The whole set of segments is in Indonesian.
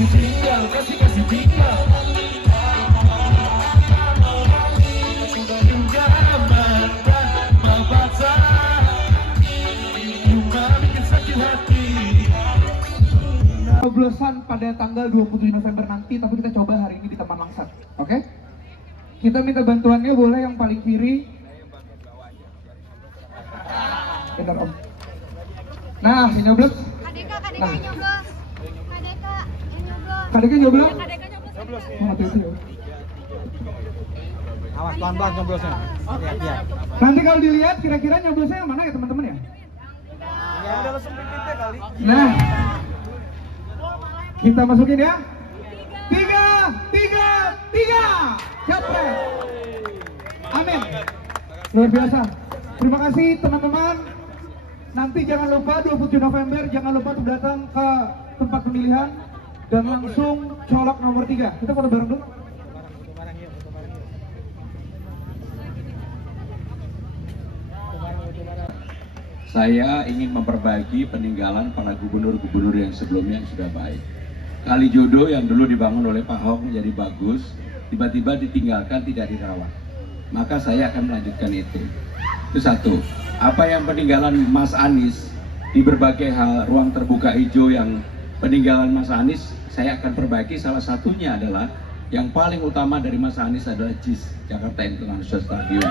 kasih tinggal. Juga membaca cuma bikin sakit hati. Coblosan pada tanggal 27 November nanti, tapi kita coba hari ini di Taman Langsat. Oke? Kita minta bantuannya, boleh yang paling kiri. Bentar Om. Nah, yang nyoblos. Kadeka yang nyoblos. Kadeka nyoblos. Nyoblos. Oh, itu ya. Awas pelan-pelan nyoblosnya. Lihat. Nanti kalau dilihat kira-kira nyoblosnya yang mana ya teman-teman ya? Ya udah langsung pikirnya kali. Nah, kita masukin ya. 3. Capres. Amin. Luar biasa. Terima kasih teman-teman. Nanti jangan lupa 27 November, jangan lupa untuk datang ke tempat pemilihan dan langsung colok nomor 3. Kita foto bareng dulu. Saya ingin memperbaiki peninggalan para gubernur-gubernur yang sebelumnya yang sudah baik. Kalijodo yang dulu dibangun oleh Pak Ahok menjadi bagus, tiba-tiba ditinggalkan, tidak dirawat. Maka saya akan melanjutkan itu. Itu satu. Apa yang peninggalan Mas Anies di berbagai hal, ruang terbuka hijau yang peninggalan Mas Anies, saya akan perbaiki. Salah satunya adalah yang paling utama dari Mas Anies adalah JIS, Jakarta International Stadium.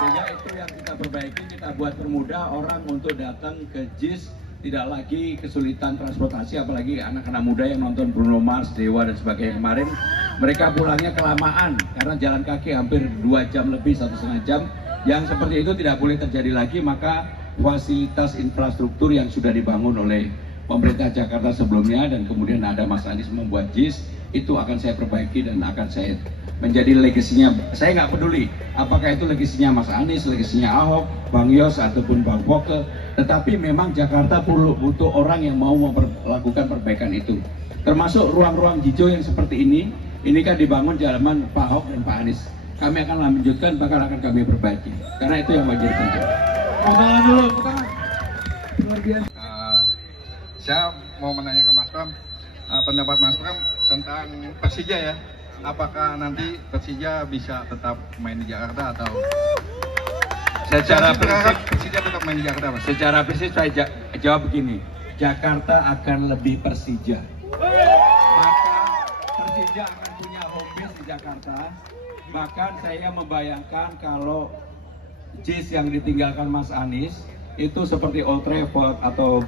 Sehingga itu yang kita perbaiki, kita buat permudah orang untuk datang ke JIS, tidak lagi kesulitan transportasi, apalagi anak-anak muda yang nonton Bruno Mars, Dewa dan sebagainya kemarin, mereka pulangnya kelamaan karena jalan kaki hampir 2 jam lebih, 1,5 jam. Yang seperti itu tidak boleh terjadi lagi, maka fasilitas infrastruktur yang sudah dibangun oleh pemerintah Jakarta sebelumnya dan kemudian ada Mas Anies membuat JIS, itu akan saya perbaiki dan akan saya menjadi legasinya. Saya nggak peduli apakah itu legasinya Mas Anies, legasinya Ahok, Bang Yos ataupun Bang Boke, tetapi memang Jakarta butuh orang yang mau melakukan perbaikan itu. Termasuk ruang-ruang hijau yang seperti ini kan dibangun zaman Pak Ahok dan Pak Anies. Kami akan lanjutkan, bahkan akan kami perbaiki. Karena itu yang menjadi penting. Tangan dulu, tangan. Luar biasa. Saya mau menanya ke Mas Pram, pendapat Mas Pram tentang Persija ya. Apakah nanti Persija bisa tetap main di Jakarta atau Secara prinsip, Persija tetap main di Jakarta, Mas? secara prinsip saya jawab begini, Jakarta akan lebih Persija. Maka Persija akan punya home base di Jakarta. Bahkan saya membayangkan kalau JIS yang ditinggalkan Mas Anies itu seperti Old Trafford atau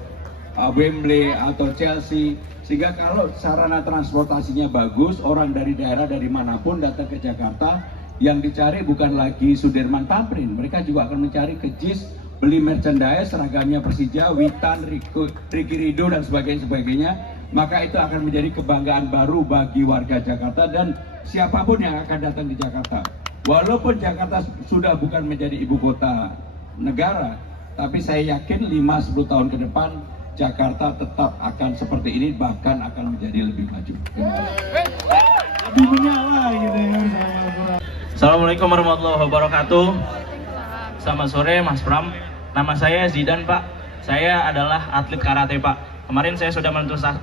Wembley atau Chelsea, sehingga kalau sarana transportasinya bagus, orang dari daerah dari manapun datang ke Jakarta, yang dicari bukan lagi Sudirman Tamrin, mereka juga akan mencari ke JIS, beli merchandise, seragamnya Persija, Witan, Ricky Rido dan sebagainya, maka itu akan menjadi kebanggaan baru bagi warga Jakarta dan siapapun yang akan datang di Jakarta. Walaupun Jakarta sudah bukan menjadi ibu kota negara, tapi saya yakin 5-10 tahun ke depan Jakarta tetap akan seperti ini, bahkan akan menjadi lebih maju. Lebih menyala gitu ya. Assalamualaikum warahmatullahi wabarakatuh. Selamat sore Mas Pram. Nama saya Zidan Pak. Saya adalah atlet karate Pak. Kemarin saya sudah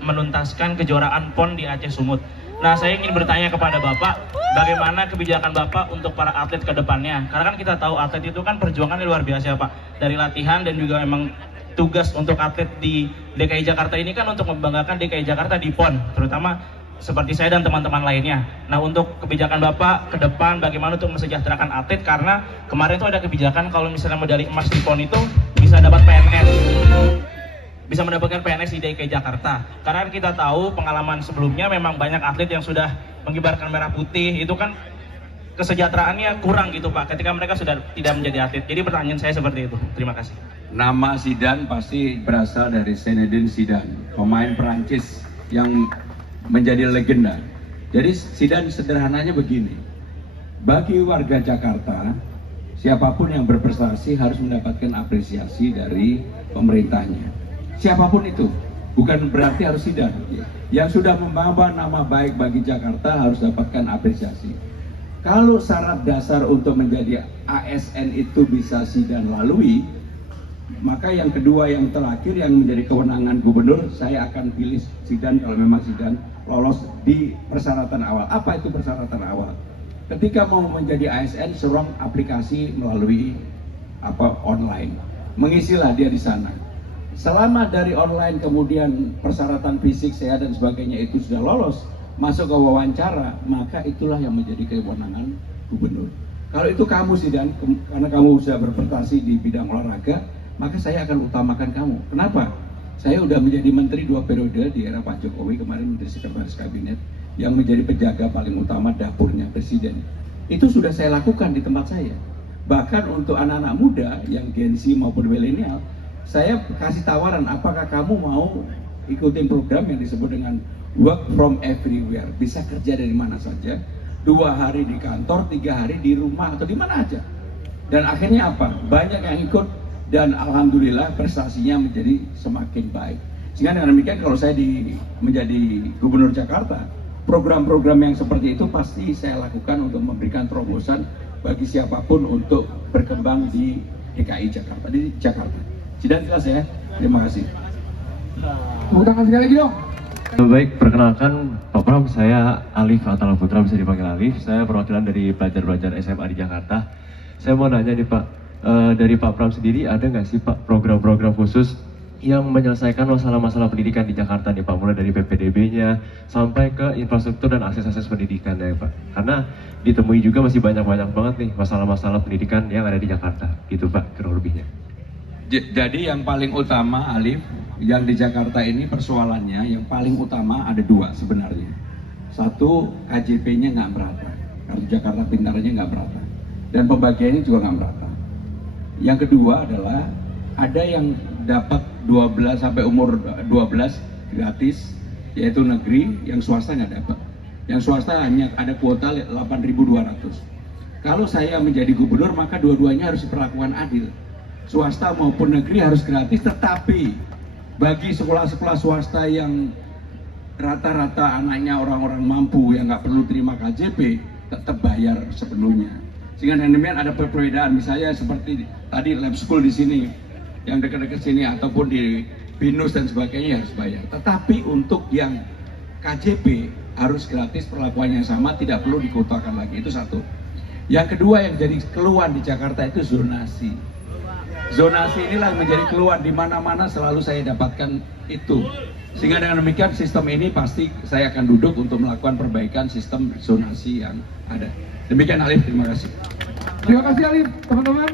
menuntaskan kejuaraan PON di Aceh Sumut. Nah, saya ingin bertanya kepada Bapak, bagaimana kebijakan Bapak untuk para atlet ke depannya? Karena kan kita tahu atlet itu kan perjuangannya luar biasa Pak. Dari latihan dan juga memang tugas untuk atlet di DKI Jakarta ini kan untuk membanggakan DKI Jakarta di PON, terutama seperti saya dan teman-teman lainnya. Nah, untuk kebijakan Bapak ke depan bagaimana untuk mesejahterakan atlet, karena kemarin itu ada kebijakan kalau misalnya medali emas di PON itu bisa dapat PNS, bisa mendapatkan PNS di DKI Jakarta. Karena kita tahu pengalaman sebelumnya memang banyak atlet yang sudah mengibarkan merah putih, itu kan kesejahteraannya kurang gitu Pak ketika mereka sudah tidak menjadi atlet. Jadi pertanyaan saya seperti itu. Terima kasih. Nama Zidane pasti berasal dari Zinedine Zidane, pemain Perancis yang menjadi legenda. Jadi Zidane sederhananya begini, bagi warga Jakarta, siapapun yang berprestasi harus mendapatkan apresiasi dari pemerintahnya. Siapapun itu, bukan berarti harus Zidane. Yang sudah membawa nama baik bagi Jakarta harus dapatkan apresiasi. Kalau syarat dasar untuk menjadi ASN itu bisa Zidane lalui, Maka yang kedua, yang terakhir yang menjadi kewenangan gubernur, saya akan pilih Zidan kalau memang Zidan lolos di persyaratan awal. Apa itu persyaratan awal? Ketika mau menjadi ASN, seorang aplikasi melalui online, mengisilah dia di sana. Selama dari online kemudian persyaratan fisik, sehat dan sebagainya itu sudah lolos, masuk ke wawancara, maka itulah yang menjadi kewenangan gubernur. Kalau itu kamu Zidan, karena kamu sudah berprestasi di bidang olahraga, maka saya akan utamakan kamu. Kenapa? Saya sudah menjadi menteri 2 periode di era Pak Jokowi, kemarin menteri sekretaris kabinet, yang menjadi penjaga paling utama dapurnya presiden. Itu sudah saya lakukan di tempat saya. Bahkan untuk anak-anak muda yang Gen Z maupun milenial, saya kasih tawaran, apakah kamu mau ikutin program yang disebut dengan work from everywhere, bisa kerja dari mana saja, 2 hari di kantor, 3 hari di rumah atau di mana aja. Dan akhirnya apa? Banyak yang ikut dan alhamdulillah prestasinya menjadi semakin baik. Sehingga dengan demikian kalau saya menjadi gubernur Jakarta, program-program yang seperti itu pasti saya lakukan untuk memberikan terobosan bagi siapapun untuk berkembang di DKI Jakarta, di Jakarta. Zidan jelas ya? Terima kasih. Tepuk tangan sekali lagi dong. Baik, perkenalkan Pak Pram, saya Alif Atala Putra, bisa dipanggil Alif. Saya perwakilan dari pelajar-pelajar SMA di Jakarta. Saya mau nanya nih Pak, dari Pak Pram sendiri ada nggak sih Pak program-program khusus yang menyelesaikan masalah-masalah pendidikan di Jakarta nih Pak, mulai dari PPDB-nya sampai ke infrastruktur dan akses-akses pendidikan ya Pak. Karena ditemui juga masih banyak-banyak banget nih masalah-masalah pendidikan yang ada di Jakarta, gitu Pak, kurang lebihnya. Jadi yang paling utama Alif, yang di Jakarta ini persoalannya yang paling utama ada 2 sebenarnya. Satu, KJP-nya nggak merata, kartu Jakarta Pintarnya nggak merata, dan pembagiannya juga nggak merata. Yang kedua adalah ada yang dapat 12 sampai umur 12 gratis, yaitu negeri, yang swasta nggak dapat. Yang swasta hanya ada kuota 8.200. Kalau saya menjadi gubernur, maka dua-duanya harus diperlakukan adil. Swasta maupun negeri harus gratis, tetapi bagi sekolah-sekolah swasta yang rata-rata anaknya orang-orang mampu yang nggak perlu terima KJP, tetap bayar sepenuhnya. Sehingga dengan demikian ada perbedaan, misalnya seperti tadi lab school di sini, yang dekat-dekat sini ataupun di BINUS dan sebagainya harus bayar. Tetapi untuk yang KJP harus gratis, perlakuannya sama, tidak perlu dikotakan lagi. Itu satu. Yang kedua yang jadi keluhan di Jakarta itu zonasi. Zonasi inilah menjadi keluhan, di mana-mana selalu saya dapatkan itu. Sehingga dengan demikian sistem ini pasti saya akan duduk untuk melakukan perbaikan sistem zonasi yang ada. Demikian Alif, terima kasih. Terima kasih Alif, teman-teman.